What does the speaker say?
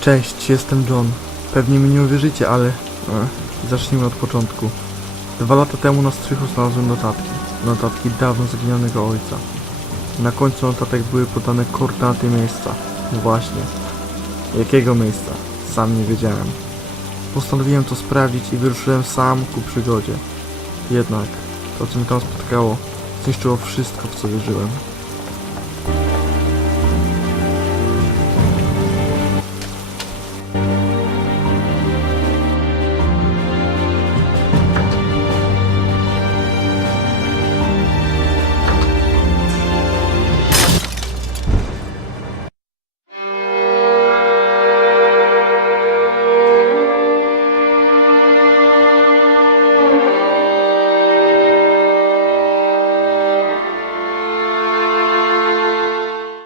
Cześć, jestem John. Pewnie mi nie uwierzycie, ale... E, zacznijmy od początku. Dwa lata temu na strychu znalazłem notatki. Notatki dawno zaginionego ojca. Na końcu notatek były podane koordynaty miejsca. No właśnie. Jakiego miejsca? Sam nie wiedziałem. Postanowiłem to sprawdzić i wyruszyłem sam ku przygodzie. Jednak to, co mnie tam spotkało, zniszczyło wszystko, w co wierzyłem.